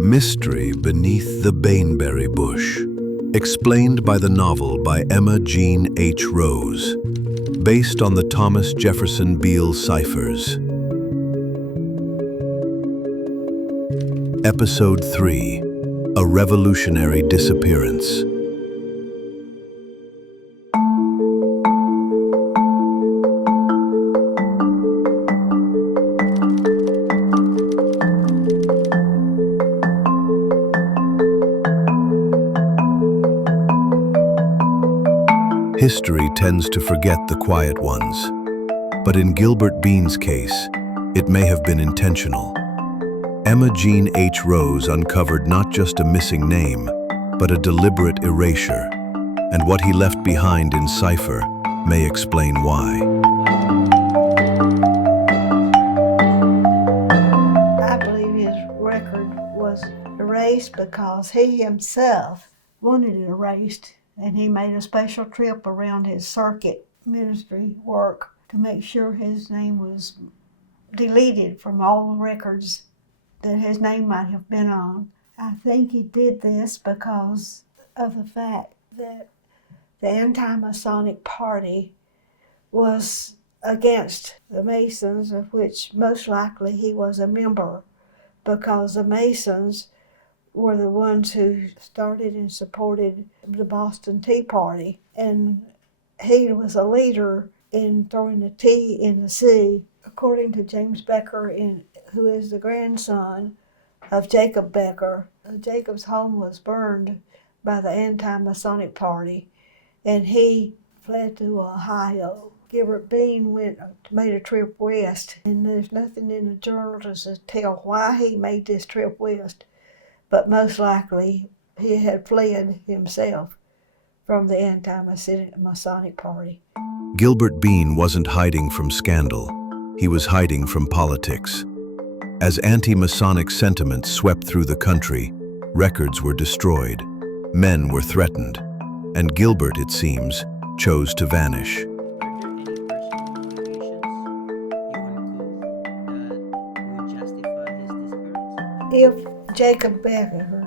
Mystery Beneath the Baneberry Bush. Explained by the novel by Emma Jean H. Rose. Based on the Thomas Jefferson Beale ciphers. Episode 3. A Revolutionary Disappearance. History tends to forget the quiet ones, but in Gilbert Bean's case, it may have been intentional. Emma Jean H. Rose uncovered not just a missing name, but a deliberate erasure, and what he left behind in cipher may explain why. I believe his record was erased because he himself wanted it erased, and he made a special trip around his circuit ministry work to make sure his name was deleted from all the records that his name might have been on. I think he did this because of the fact that the anti-Masonic party was against the Masons, of which most likely he was a member, because the Masons were the ones who started and supported the Boston Tea Party, and he was a leader in throwing the tea in the sea. According to James Becker, who is the grandson of Jacob Becker, Jacob's home was burned by the anti-Masonic party, and he fled to Ohio. Gilbert Bean made a trip west, and there's nothing in the journal to tell why he made this trip west, but most likely he had fled himself from the anti-Masonic party. Gilbert Bean wasn't hiding from scandal. He was hiding from politics. As anti-Masonic sentiments swept through the country, records were destroyed, men were threatened, and Gilbert, it seems, chose to vanish. If Jacob Becker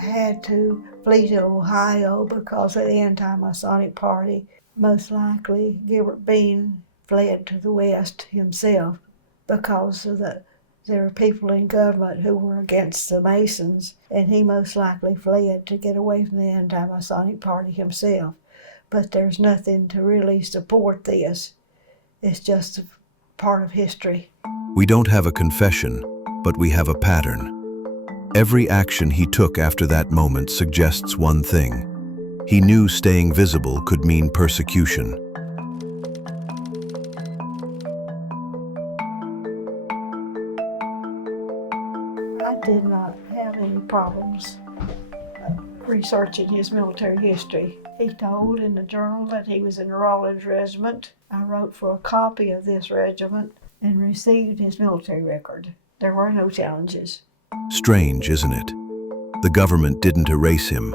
had to flee to Ohio because of the anti-Masonic party, most likely Gilbert Bean fled to the West himself because there were people in government who were against the Masons, and he most likely fled to get away from the anti-Masonic party himself. But there's nothing to really support this. It's just a part of history. We don't have a confession, but we have a pattern. Every action he took after that moment suggests one thing. He knew staying visible could mean persecution. I did not have any problems researching his military history. He told in the journal that he was in the Rawlins Regiment. I wrote for a copy of this regiment and received his military record. There were no challenges. Strange, isn't it? The government didn't erase him.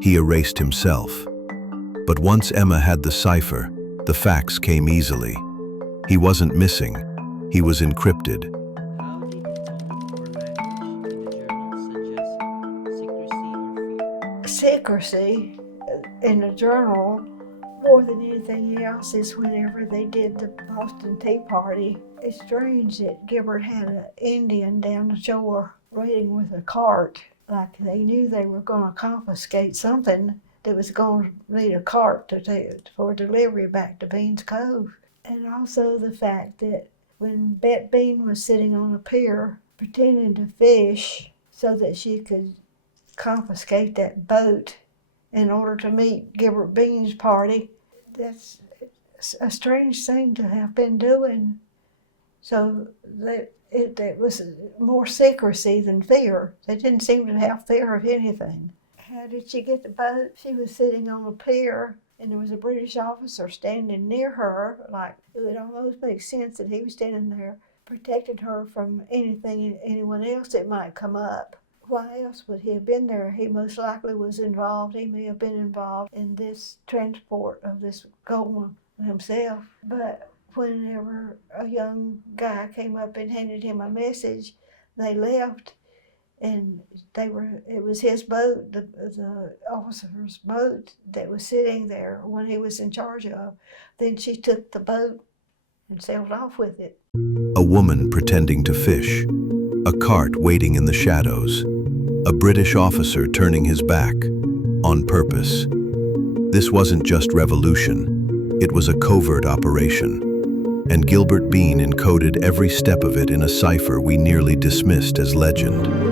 He erased himself. But once Emma had the cipher, the facts came easily. He wasn't missing. He was encrypted. How did the tone or language in the journal suggest secrecy or fear? Secrecy in the journal, more than anything else, is whenever they did the Boston Tea Party. It's strange that Gilbert had an Indian down the shore waiting with a cart, like they knew they were going to confiscate something that was going to need a cart for delivery back to Bean's Cove. And also the fact that when Bet Bean was sitting on a pier pretending to fish so that she could confiscate that boat in order to meet Gilbert Bean's party, that's a strange thing to have been doing. So it was more secrecy than fear. They didn't seem to have fear of anything. How did she get the boat? She was sitting on a pier, and there was a British officer standing near her. Like, it would almost make sense that he was standing there protecting her from anyone else that might come up. Why else would he have been there? He most likely was involved. He may have been involved in this transport of this gold himself. But whenever a young guy came up and handed him a message, they left, and it was his boat, the officer's boat that was sitting there when he was in charge of. Then she took the boat and sailed off with it. A woman pretending to fish, a cart waiting in the shadows, a British officer turning his back, on purpose. This wasn't just revolution, it was a covert operation, and Gilbert Bean encoded every step of it in a cipher we nearly dismissed as legend.